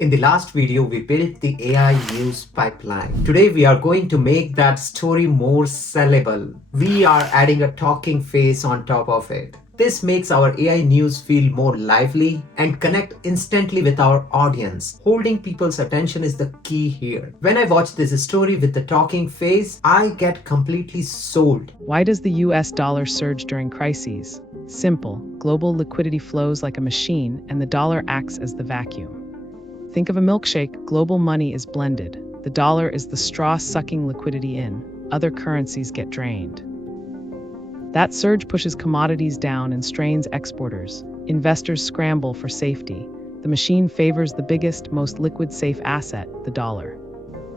In the last video, we built the AI news pipeline. Today, we are going to make that story more sellable. We are adding a talking face on top of it. This makes our AI news feel more lively and connect instantly with our audience. Holding people's attention is the key here. When I watch this story with the talking face, I get completely sold. Why does the US dollar surge during crises? Simple. Global liquidity flows like a machine, and the dollar acts as the vacuum. Think of a milkshake. Global money is blended. The dollar is the straw sucking liquidity in. Other currencies get drained. That surge pushes commodities down and strains exporters. Investors scramble for safety. The machine favors the biggest, most liquid safe asset, the dollar.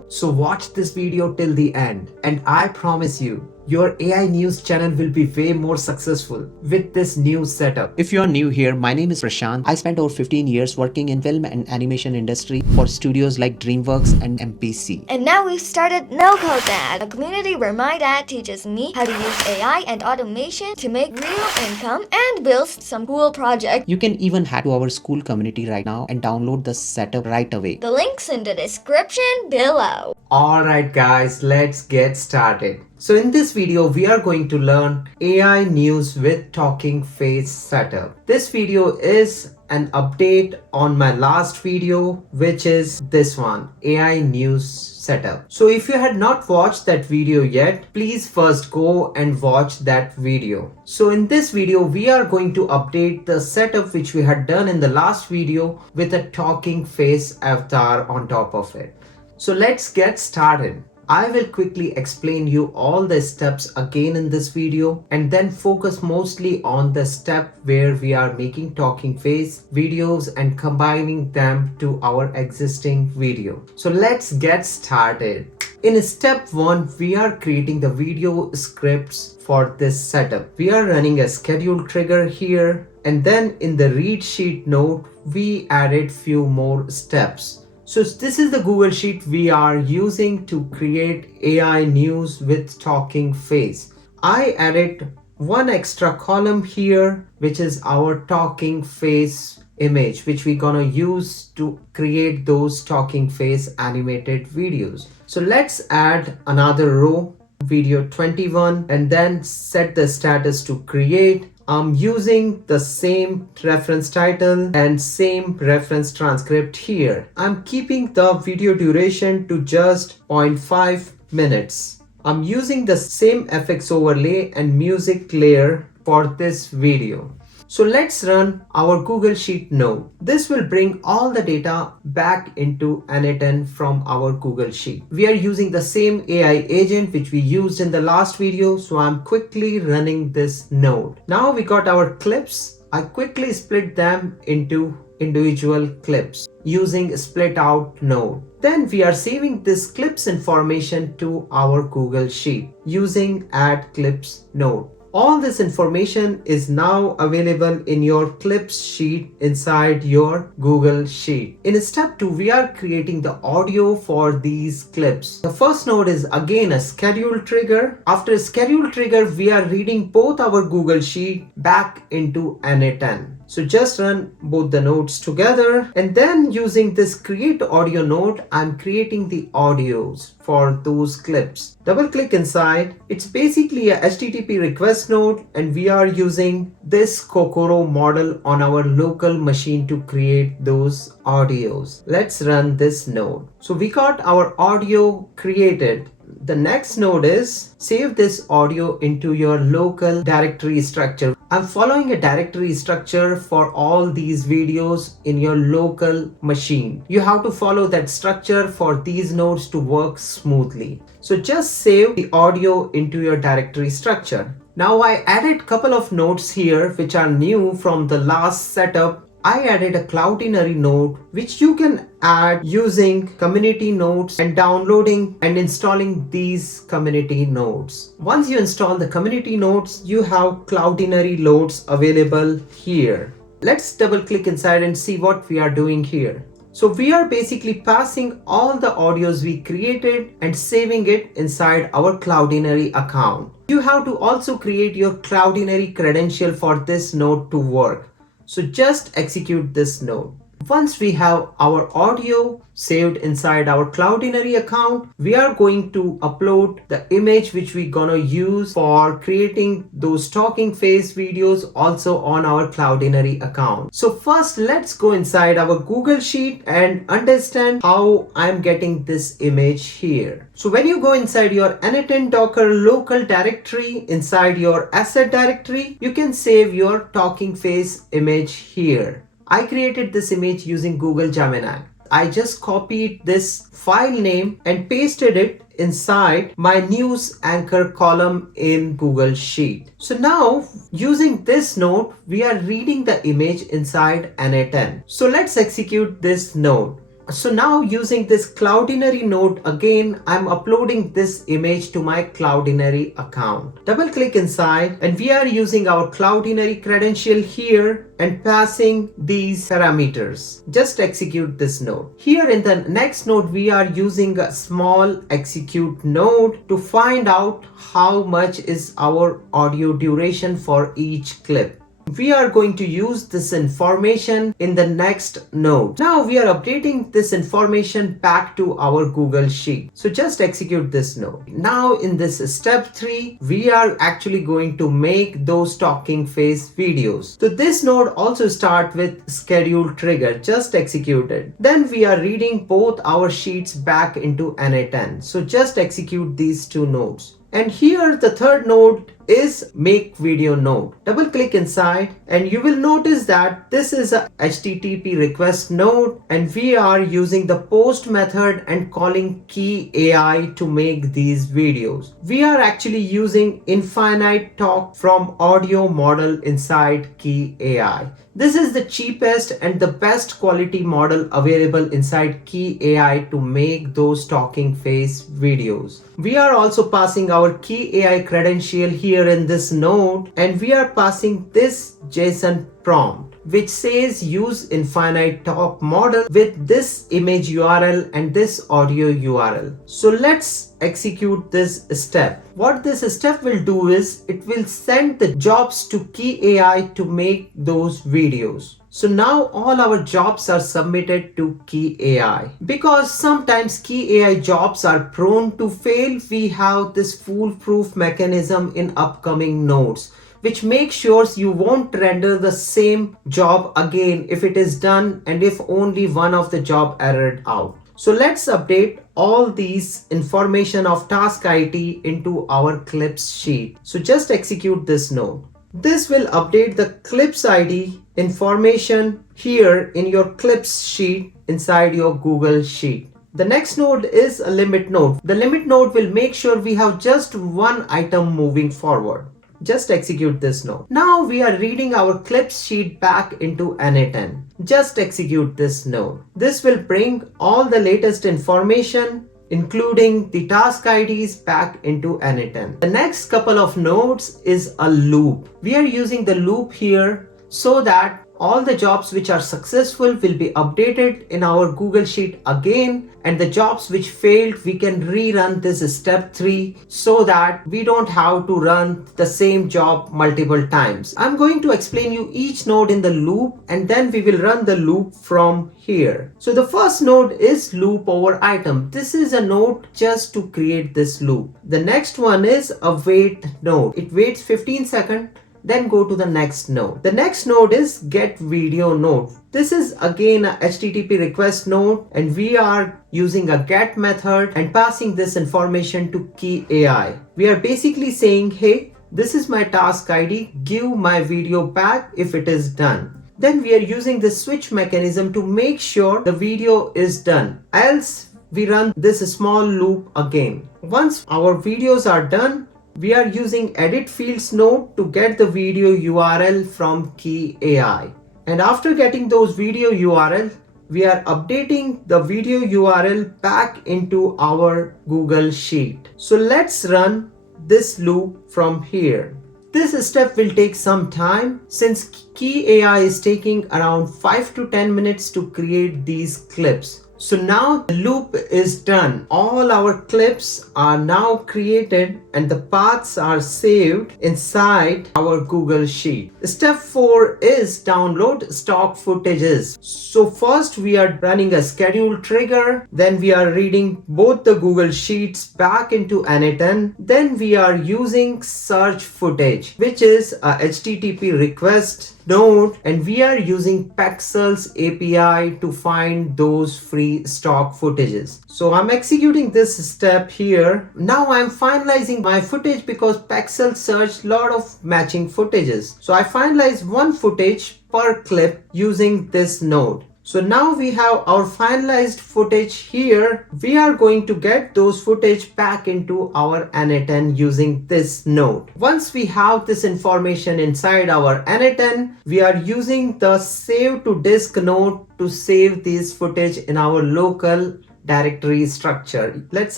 So watch this video till the end, and I promise you, your AI news channel will be way more successful with this new setup. If you are new here, my name is Prashant. I spent over 15 years working in film and animation industry for studios like DreamWorks and MPC. And now we've started NoCodeDad, a community where my dad teaches me how to use AI and automation to make real income and build some cool projects. You can even head to our school community right now and download the setup right away. The link's in the description below. Alright guys, let's get started. So in this video, we are going to learn AI news with talking face setup. This video is an update on my last video, which is this one, AI news setup. So if you had not watched that video yet, please first go and watch that video. So in this video, we are going to update the setup which we had done in the last video with a talking face avatar on top of it. So let's get started. I will quickly explain you all the steps again in this video and then focus mostly on the step where we are making talking face videos and combining them to our existing video. So let's get started. In step 1, we are creating the video scripts for this setup. We are running a schedule trigger here, and then in the read sheet node, we added few more steps. So this is the Google Sheet we are using to create AI news with talking face. I added one extra column here, which is our talking face image, which we're gonna use to create those talking face animated videos. So let's add another row, video 21, and then set the status to create. I'm using the same reference title and same reference transcript here. I'm keeping the video duration to just 0.5 minutes. I'm using the same FX overlay and music layer for this video. So let's run our Google Sheet node. This will bring all the data back into n8n from our Google Sheet. We are using the same AI agent which we used in the last video, so I'm quickly running this node. Now we got our clips. I quickly split them into individual clips using split out node. Then we are saving this clips information to our Google Sheet using add clips node. All this information is now available in your clips sheet inside your Google Sheet. In step 2, we are creating the audio for these clips. The first node is again a schedule trigger. After schedule trigger, we are reading both our Google Sheet back into n8n. So just run both the nodes together, and then using this create audio node, I'm creating the audios for those clips. Double click inside. It's basically a HTTP request node, and we are using this Kokoro model on our local machine to create those audios. Let's run this node. So we got our audio created. The next node is save this audio into your local directory structure. I'm following a directory structure for all these videos in your local machine. You have to follow that structure for these nodes to work smoothly. So just save the audio into your directory structure. Now I added couple of nodes here which are new from the last setup. I added a Cloudinary node which you can add using community nodes and downloading and installing these community nodes. Once you install the community nodes, you have Cloudinary loads available here. Let's double click inside and see what we are doing here. So we are basically passing all the audios we created and saving it inside our Cloudinary account. You have to also create your Cloudinary credential for this node to work. So just execute this node. Once we have our audio saved inside our Cloudinary account, we are going to upload the image which we're gonna use for creating those talking face videos also on our Cloudinary account. So first, let's go inside our Google Sheet and understand how I'm getting this image here. So when you go inside your n8n Docker local directory, inside your asset directory, you can save your talking face image here. I created this image using Google Gemini. I just copied this file name and pasted it inside my news anchor column in Google Sheet. So now using this node, we are reading the image inside n8n. So let's execute this node. So now using this Cloudinary node again, I'm uploading this image to my Cloudinary account. Double click inside and we are using our Cloudinary credential here and passing these parameters. Just execute this node. Here in the next node, we are using a small execute node to find out how much is our audio duration for each clip. We are going to use this information in the next node. Now we are updating this information back to our Google Sheet. So just execute this node. Now in this step 3, we are actually going to make those talking face videos. So this node also start with schedule trigger. Just execute it. Then we are reading both our sheets back into n8n. So just execute these two nodes. And here the third node is make video node. Double click inside and you will notice that this is a HTTP request node and we are using the post method and calling Kie AI to make these videos. We are actually using infinite talk from audio model inside Kie AI. This is the cheapest and the best quality model available inside Kie AI to make those talking face videos. We are also passing our Kie AI credential here in this node and we are passing this JSON prompt which says use infinite talk model with this image URL and this audio URL. So let's execute this step. What this step will do is it will send the jobs to Kie AI to make those videos. So now all our jobs are submitted to Kie AI. Because sometimes Kie AI jobs are prone to fail, we have this foolproof mechanism in upcoming nodes, which makes sure you won't render the same job again if it is done and if only one of the job errored out. So let's update all these information of task ID into our clips sheet. So just execute this node. This will update the clips ID information here in your clips sheet inside your Google Sheet. The next node is a limit node. The limit node will make sure we have just one item moving forward. Just execute this node. Now we are reading our clips sheet back into n8n. Just execute this node. This will bring all the latest information including the task IDs back into n8n. The next couple of nodes is a loop. We are using the loop here so that all the jobs which are successful will be updated in our Google Sheet again, and the jobs which failed, we can rerun this step 3 so that we don't have to run the same job multiple times. I'm going to explain you each node in the loop and then we will run the loop from here. So the first node is loop over item. This is a node just to create this loop. The next one is a wait node. It waits 15 seconds. Then go to the next node. The next node is get video node. This is again a HTTP request node and we are using a get method and passing this information to Kie AI. We are basically saying, hey, this is my task ID, give my video back if it is done. Then we are using the switch mechanism to make sure the video is done. Else we run this small loop again. Once our videos are done, we are using edit fields node to get the video URL from Kie AI. And after getting those video URL, we are updating the video URL back into our Google Sheet. So let's run this loop from here. This step will take some time since Kie AI is taking around 5 to 10 minutes to create these clips. So now the loop is done. All our clips are now created and the paths are saved inside our Google Sheet. Step 4 is download stock footages. So first we are running a schedule trigger, then we are reading both the Google Sheets back into n8n, then we are using search footage, which is a HTTP request node, and we are using Pexels API to find those free stock footages. So I'm executing this step here. Now I'm finalizing my footage because Pexels searched a lot of matching footages. So I finalized one footage per clip using this node. So now we have our finalized footage here. We are going to get those footage back into our n8n using this node. Once we have this information inside our n8n, we are using the save to disk node to save this footage in our local directory structure. Let's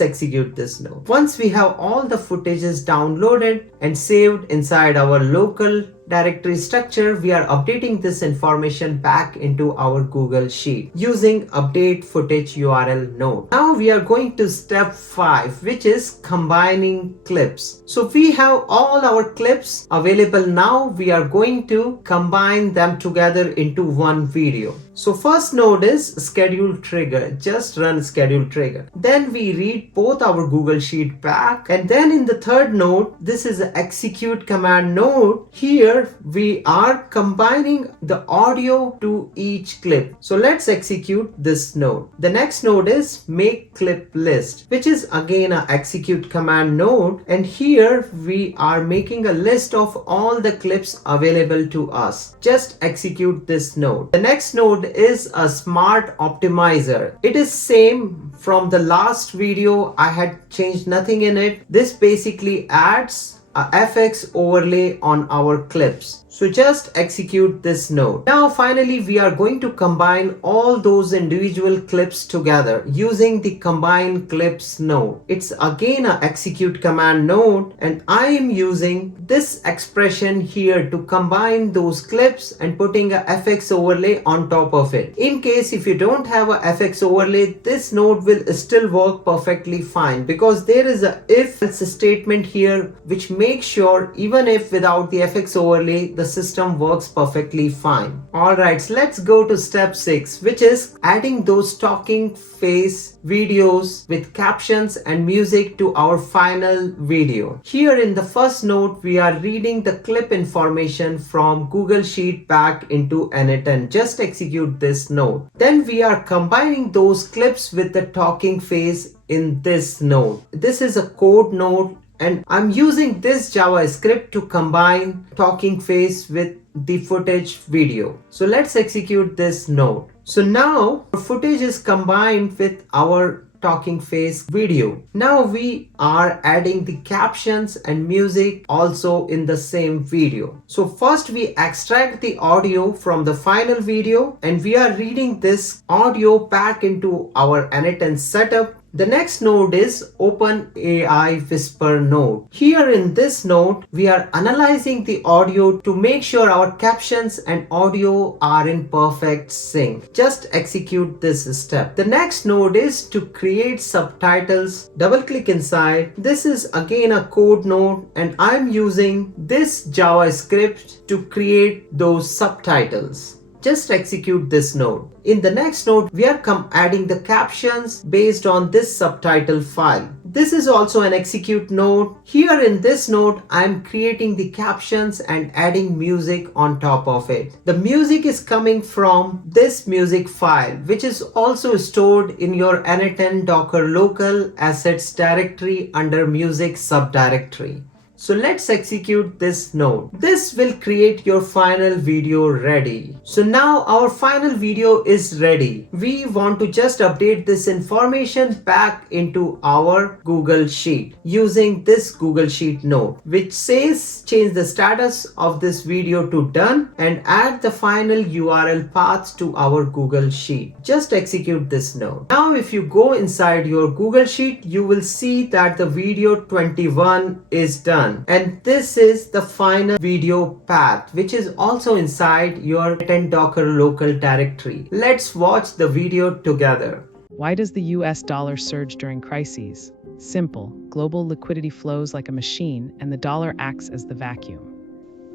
execute this node. Once we have all the footages downloaded and saved inside our local directory structure, we are updating this information back into our Google Sheet using update footage URL node. Now we are going to step 5, which is combining clips. So we have all our clips available now. We are going to combine them together into one video. So first node is schedule trigger. Just run schedule trigger. Then we read both our Google Sheet back. And then in the third node, this is the execute command node. Here we are combining the audio to each clip. So let's execute this node. The next node is make clip list, which is again a execute command node. And here we are making a list of all the clips available to us. Just execute this node. The next node is a smart optimizer. It is same from the last video. I had changed nothing in it. This basically adds a FX overlay on our clips. So just execute this node. Now finally we are going to combine all those individual clips together using the combine clips node. It's again a execute command node, and I am using this expression here to combine those clips and putting a FX overlay on top of it. In case if you don't have a FX overlay, this node will still work perfectly fine because there is a if else statement here which makes sure even if without the FX overlay the system works perfectly fine. Alright, so let's go to step 6, which is adding those talking face videos with captions and music to our final video. Here in the first node, we are reading the clip information from Google Sheet back into n8n. Just execute this node. Then we are combining those clips with the talking face in this node. This is a code node, and I'm using this JavaScript to combine talking face with the footage video. So let's execute this node. So now our footage is combined with our talking face video. Now we are adding the captions and music also in the same video. So first we extract the audio from the final video, and we are reading this audio back into our n8n setup. The next node is Open AI Whisper node. Here in this node, we are analyzing the audio to make sure our captions and audio are in perfect sync. Just execute this step. The next node is to create subtitles. Double click inside. This is again a code node, and I'm using this JavaScript to create those subtitles. Just execute this node. In the next node, we are adding the captions based on this subtitle file. This is also an execute node. Here in this node, I'm creating the captions and adding music on top of it. The music is coming from this music file, which is also stored in your n8n Docker local assets directory under music subdirectory. So let's execute this node. This will create your final video ready. So now our final video is ready. We want to just update this information back into our Google Sheet using this Google Sheet node, which says change the status of this video to done and add the final URL path to our Google Sheet. Just execute this node. Now if you go inside your Google Sheet, you will see that the video 21 is done. And this is the final video path, which is also inside your n8n Docker local directory. Let's watch the video together. Why does the US dollar surge during crises? Simple, global liquidity flows like a machine, and the dollar acts as the vacuum.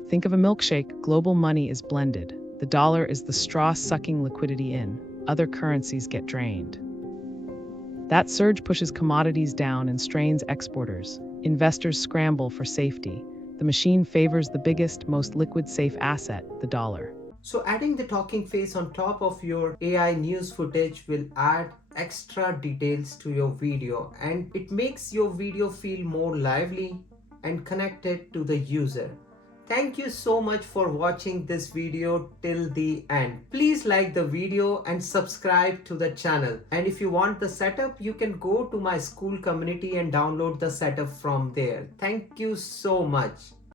Think of a milkshake, global money is blended. The dollar is the straw sucking liquidity in, other currencies get drained. That surge pushes commodities down and strains exporters. Investors scramble for safety. The machine favors the biggest, most liquid safe asset, the dollar. So adding the talking face on top of your AI news footage will add extra details to your video, and it makes your video feel more lively and connected to the user. Thank you so much for watching this video till the end. Please like the video and subscribe to the channel. And if you want the setup, you can go to my school community and download the setup from there. Thank you so much.